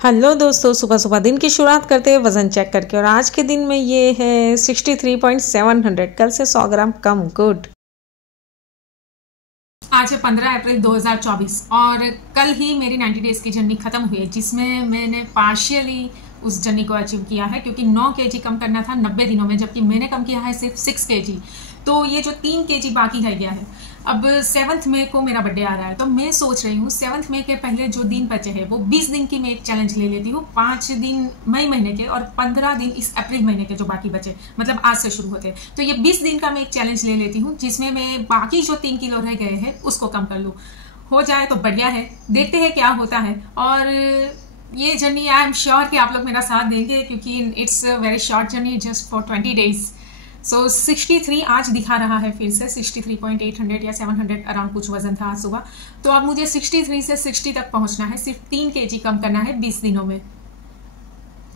Hello दोस्तों, सुबह सुबह दिन की शुरुआत करते हैं वज़न चेक करके। और आज के दिन में ये है 63.700, कल से 100 ग्राम कम। गुड। आज है 15 अप्रैल 2024 और कल ही मेरी 90 डेज़ की जर्नी ख़त्म हुई है, जिसमें मैंने पार्शियली उस जर्नी को अचीव किया है, क्योंकि 9 केजी कम करना था 90 दिनों में, जबकि मैंने कम किया है सिर्फ 6 केजी। तो ये जो 3 केजी बाकी रह गया है। अब 7 मई को मेरा बर्थडे आ रहा है, तो मैं सोच रही हूँ 7 मई के पहले जो दिन बचे हैं वो 20 दिन की मैं एक चैलेंज ले लेती हूँ। 5 दिन मई महीने के और 15 दिन इस अप्रैल महीने के जो बाकी बचे, मतलब आज से शुरू होते हैं। तो ये 20 दिन का मैं एक चैलेंज ले लेती हूँ, जिसमें मैं बाकी जो 3 किलो रह गए हैं उसको कम कर लूँ। हो जाए तो बढ़िया है, देखते हैं क्या होता है। और ये जर्नी आई एम श्योर कि आप लोग मेरा साथ देंगे, क्योंकि it's a very short journey, just for 20 days. So 63 आज दिखा रहा है, फिर से 63.800 या 700 अराउंड कुछ वजन था आज सुबह। तो अब मुझे 63 से 60 तक पहुंचना है, सिर्फ 3 केजी कम करना है 20 दिनों में।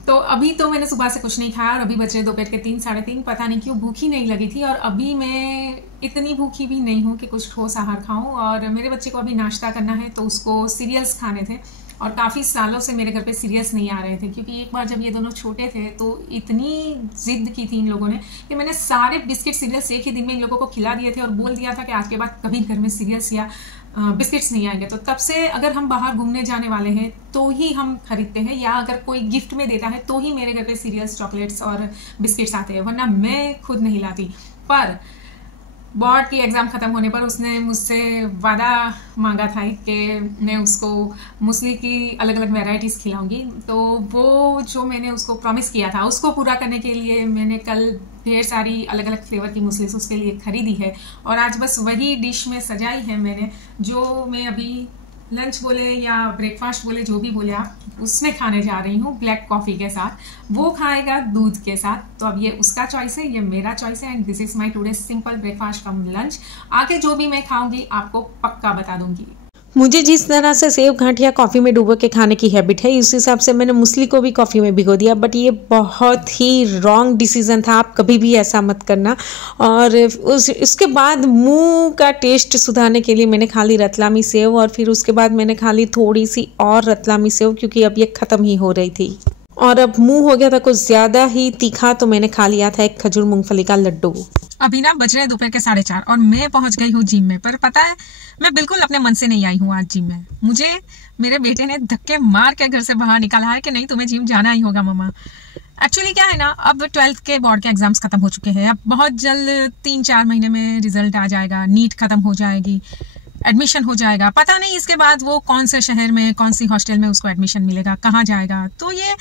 तो अभी तो मैंने सुबह से कुछ नहीं खाया और अभी बचे दोपहर के 3 साढ़े 3। पता नहीं क्यों भूखी नहीं लगी थी, और अभी मैं इतनी भूखी भी नहीं हूँ कि कुछ ठोस आहार खाऊं। और मेरे बच्चे को अभी नाश्ता करना है, तो उसको सीरियल्स खाने थे, और काफ़ी सालों से मेरे घर पे सीरियल्स नहीं आ रहे थे, क्योंकि एक बार जब ये दोनों छोटे थे तो इतनी जिद की थी इन लोगों ने कि मैंने सारे बिस्किट सीरियल्स एक ही दिन में इन लोगों को खिला दिए थे, और बोल दिया था कि आज के बाद कभी घर में सीरियल्स या बिस्किट्स नहीं आएंगे। तो तब से अगर हम बाहर घूमने जाने वाले हैं तो ही हम खरीदते हैं, या अगर कोई गिफ्ट में देता है तो ही मेरे घर पे सीरियल्स, चॉकलेट्स और बिस्किट्स आते हैं, वरना मैं खुद नहीं लाती। पर बोर्ड की एग्ज़ाम ख़त्म होने पर उसने मुझसे वादा मांगा था कि मैं उसको मूसली की अलग अलग वैरायटीज़ खिलाऊंगी। तो वो जो मैंने उसको प्रॉमिस किया था, उसको पूरा करने के लिए मैंने कल ढेर सारी अलग अलग फ्लेवर की मूसली उसके लिए खरीदी है, और आज बस वही डिश में सजाई है मैंने, जो मैं अभी लंच बोले या ब्रेकफास्ट बोले, जो भी बोले आप, उसमें खाने जा रही हूँ ब्लैक कॉफ़ी के साथ। वो खाएगा दूध के साथ। तो अब ये उसका चॉइस है, ये मेरा चॉइस है, and this is my today simple breakfast come lunch. आगे जो भी मैं खाऊंगी आपको पक्का बता दूंगी। मुझे जिस तरह से सेव गांठिया कॉफ़ी में डुबो के खाने की हैबिट है, उस हिसाब से मैंने मूसली को भी कॉफ़ी में भिगो दिया। बट ये बहुत ही रॉन्ग डिसीज़न था, आप कभी भी ऐसा मत करना। और उसके बाद मुंह का टेस्ट सुधारने के लिए मैंने खा ली रतलामी सेव, और फिर उसके बाद मैंने खा ली थोड़ी सी और रतलामी सेव, क्योंकि अब ये ख़त्म ही हो रही थी और अब मुंह हो गया था कुछ ज़्यादा ही तीखा। तो मैंने खा लिया था एक खजूर मूंगफली का लड्डू। अभी ना बज रहे दोपहर के 4:30 और मैं पहुंच गई हूँ जिम में। पर पता है, मैं बिल्कुल अपने मन से नहीं आई हूँ आज जिम में। मुझे मेरे बेटे ने धक्के मार के घर से बाहर निकाला है कि नहीं, तुम्हें जिम जाना ही होगा मम्मा। एक्चुअली क्या है ना, अब 12th के बोर्ड के एग्जाम्स खत्म हो चुके हैं। अब बहुत जल्द 3-4 महीने में रिजल्ट आ जाएगा, नीट खत्म हो जाएगी, एडमिशन हो जाएगा। पता नहीं इसके बाद वो कौन से शहर में, कौन सी हॉस्टल में उसको एडमिशन मिलेगा, कहाँ जाएगा। तो ये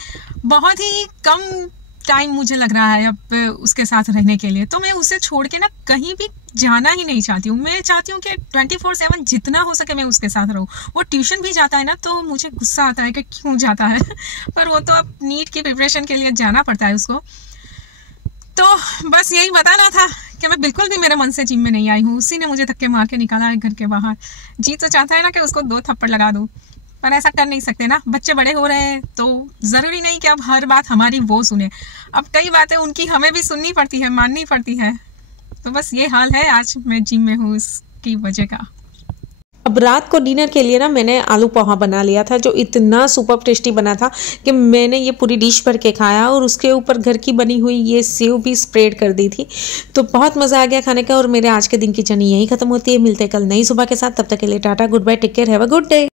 बहुत ही कम टाइम मुझे लग रहा है अब उसके साथ रहने के लिए। तो मैं उसे छोड़ के ना कहीं भी जाना ही नहीं चाहती हूँ। मैं चाहती हूँ कि 24/7 जितना हो सके मैं उसके साथ रहूँ। वो ट्यूशन भी जाता है ना, तो मुझे गुस्सा आता है कि क्यों जाता है पर वो तो अब नीट की प्रिपरेशन के लिए जाना पड़ता है उसको। तो बस यही बताना था कि मैं बिल्कुल भी मेरे मन से जिम में नहीं आई हूँ। उसी ने मुझे धक्के मार के निकाला है घर के बाहर। जी तो चाहता है ना कि उसको 2 थप्पड़ लगा दूँ, पर ऐसा कर नहीं सकते ना, बच्चे बड़े हो रहे हैं, तो ज़रूरी नहीं कि अब हर बात हमारी वो सुने। अब कई बातें उनकी हमें भी सुननी पड़ती है, माननी पड़ती है। तो बस ये हाल है, आज मैं जिम में हूँ इसकी वजह का। अब रात को डिनर के लिए ना मैंने आलू पोहा बना लिया था, जो इतना सुपर टेस्टी बना था कि मैंने ये पूरी डिश भर के खाया, और उसके ऊपर घर की बनी हुई ये सेव भी स्प्रेड कर दी थी। तो बहुत मज़ा आ गया खाने का। और मेरे आज के दिन की जर्नी यही खत्म होती है। मिलते हैं कल नई सुबह के साथ, तब तक के लिए टाटा, goodbye, take care, have a good day.